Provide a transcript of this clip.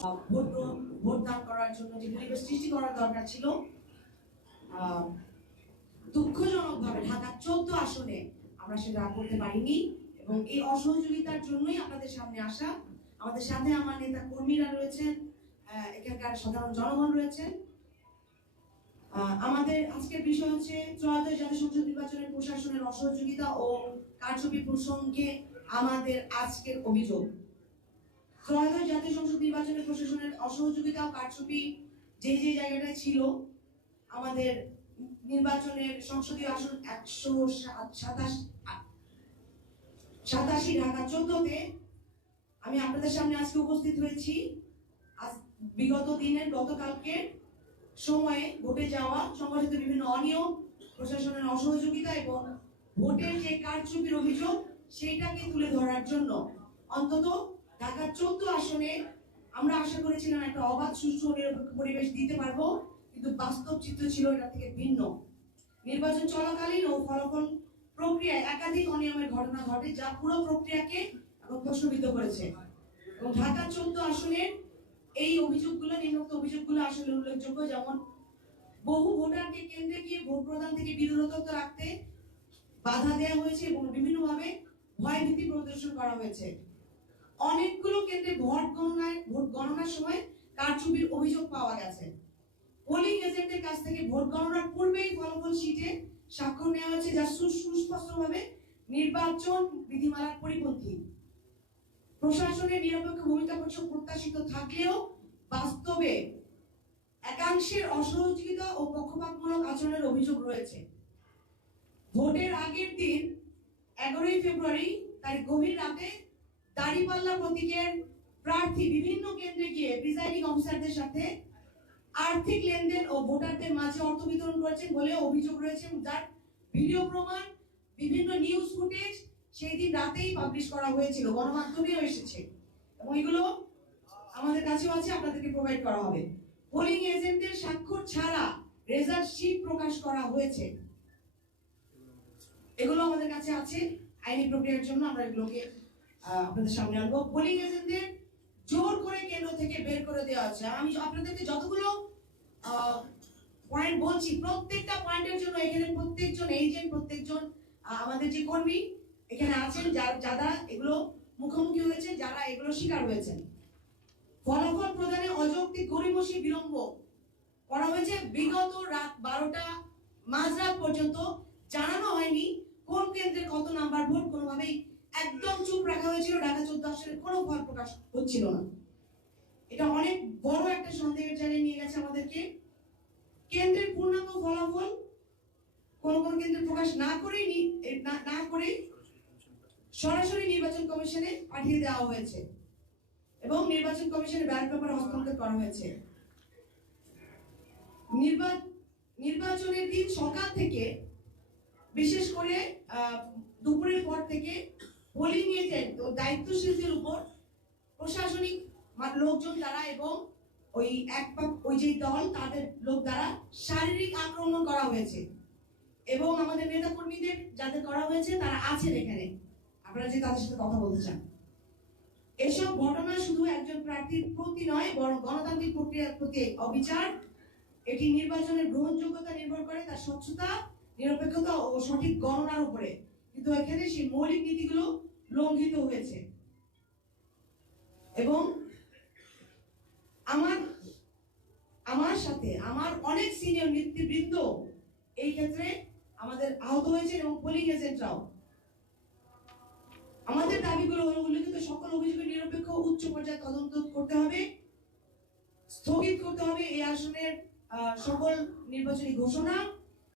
ভোটদান করার জন্য যে পরিবেশ সৃষ্টি করার দরকার ছিল, দুঃখজনকভাবে ঢাকা 14 আসনে আমরা সেটা করতে পারিনি এবং এই অসহযোগিতার জন্যই আপনাদের সামনে আসা। আমাদের সাথে আমার নেতা কর্মীরা রয়েছেন, এখানকার সাধারণ জনগণ রয়েছেন। আমাদের আজকের বিষয় হচ্ছে ত্রয়োদশ জাতীয় সংসদ নির্বাচনের প্রশাসনের অসহযোগিতা ও কারচুপি প্রসঙ্গে আমাদের আজকের অভিযোগ। ত্রয়োদশ জাতীয় সংসদ নির্বাচনের প্রশাসনের অসহযোগিতা ও কারচুপি যে যে জায়গাটায় ছিল, আমাদের নির্বাচনের সংসদীয় আসন 187 ঢাকা 14-তে আমি আপনাদের সামনে আজকে উপস্থিত হয়েছি। বিগত দিনের গতকালকে সময়ে ঘটে যাওয়া সংঘটিত বিভিন্ন অনিয়ম, প্রশাসনের অসহযোগিতা এবং ভোটের যে কারচুপির অভিযোগ সেইটাকে তুলে ধরার জন্য অন্তত ঢাকা 14 আসনে আমরা আশা করেছিলাম একটা অবাধ, সুষ্ঠু ও নিরপেক্ষ পরিবেশ দিতে পারবো, কিন্তু বাস্তব চিত্র ছিল এটা থেকে ভিন্ন। নির্বাচন চলাকালীন ও ফলাফল প্রক্রিয়ায় একাধিক অনিয়মের ঘটনা ঘটে, যা পুরো প্রক্রিয়াকে প্রশ্নবিদ্ধ করেছে। এবং ঢাকা 14 আসনের এই অভিযোগগুলো, নিম্নোক্ত অভিযোগগুলো আসলে উল্লেখযোগ্য। যেমন, বহু ভোটারকে কেন্দ্রে গিয়ে ভোট প্রদান থেকে বিরত রাখতে বাধা দেওয়া হয়েছে এবং বিভিন্নভাবে ভয় ভীতি প্রদর্শন করা হয়েছে। অনেকগুলো কেন্দ্রে ভোট গণনার সময় কারচুপির অভিযোগ পাওয়া গেছে। পোলিং এজেন্টের কাছ থেকে ভোট গণনার পূর্বেই ফলাফল শিটে স্বাক্ষর নেওয়া হয়েছে, যা সুস্পষ্টভাবে নির্বাচন বিধিমালার পরিপন্থী। প্রশাসনের নিরপেক্ষ ভূমিকা প্রত্যাশিত থাকলেও বাস্তবে একাংশের অসহযোগিতা ও পক্ষপাতমূলক আচরণের অভিযোগ রয়েছে। ভোটের আগের দিন 11 ফেব্রুয়ারি তারিখ গভীর রাতে দাঁড়িপাল্লা প্রতীকের প্রার্থী বিভিন্ন কেন্দ্রে গিয়ে প্রিসাইডিং অফিসারদের সাথে আর্থিক লেনদেন ও ভোটারদের মাঝে অর্থ বিতরণ করেছেন বলে অভিযোগ রয়েছে, যার ভিডিও প্রমাণ, বিভিন্ন নিউজ ফুটেজ সেই দিন রাতেই পাবলিশ করা হয়েছিল, গণমাধ্যমেও এসেছে এবং এগুলো আমাদের কাছেও আছে, আপনাদেরকে প্রোভাইড করা হবে। পোলিং এজেন্টদের স্বাক্ষর ছাড়া রেজাল্ট শীট প্রকাশ করা হয়েছে, এগুলো আমাদের কাছে আছে। আইনি প্রক্রিয়ার জন্য আমরা এগুলোকে আপনাদের সামনে আনবো। পোলিং এজেন্টদের জোর করে কেন্দ্র থেকে বের করে দেওয়া হচ্ছে। আমি আপনাদেরকে যতগুলো পয়েন্ট বলছি, প্রত্যেকটা পয়েন্টের জন্য এখানে প্রত্যেকজন এজেন্ট, প্রত্যেকজন আমাদের যে কর্মী এখানে আছেন, যারা এগুলো মুখোমুখি হয়েছে, যারা এগুলো শিকার হয়েছেন। ফলাফল প্রদানে অযৌক্তিক গড়িমসি বিলম্ব করা হয়েছে। বিগত রাত 12টা মাঝরাত পর্যন্ত জানানো হয়নি কোন কেন্দ্রে কত নাম্বার ভোট, কোনোভাবেই একদম চুপ রাখা হয়েছিল। ঢাকা 14 আসনের কোনো ফল প্রকাশ হচ্ছিল না। এটা অনেক বড় একটা সন্দেহের জায়গায় নিয়ে গেছে আমাদেরকে। কেন্দ্রের পূর্ণাঙ্গ ফলাফল কোন কোন কেন্দ্রে প্রকাশ না করে সরাসরি নির্বাচন কমিশনে পাঠিয়ে দেওয়া হয়েছে এবং নির্বাচন কমিশনের ব্যালট পেপার হস্তান্তর করা হয়েছে। নির্বাচনের দিন সকাল থেকে, বিশেষ করে দুপুরের পর থেকে পোলিং এজেন্ট ও দায়িত্বশীলদের উপর প্রশাসনিক লোকজন দ্বারা এবং ওই যে দল তাদের লোক দ্বারা শারীরিক আক্রমণ করা হয়েছে এবং আমাদের নেতা কর্মীদের যাদের করা হয়েছে তারা আছেন এখানে, আপনারা যে তাদের সাথে কথা বলতে চান। এসব ঘটনা শুধু একজন প্রার্থীর প্রতি নয়, বরং গণতান্ত্রিক প্রক্রিয়ার প্রতি অবিচার। এটি নির্বাচনের গ্রহণযোগ্যতা নির্ভর করে তার স্বচ্ছতা, নিরপেক্ষতা ও সঠিক গণনার উপরে, কিন্তু এখানে সেই মৌলিক নীতিগুলো লঙ্ঘিত হয়েছে। এবং আমার সাথে আমার অনেক সিনিয়র নেতৃবৃন্দ এই ক্ষেত্রে আমাদের আহত হয়েছে এবং পোলিং এজেন্টরাও। আমাদের দাবিগুলো হলো, উল্লেখিত সকল অভিযোগের নিরপেক্ষ উচ্চ পর্যায়ে তদন্ত করতে হবে, স্থগিত করতে হবে এই আসনের সকল নির্বাচনী ঘোষণা,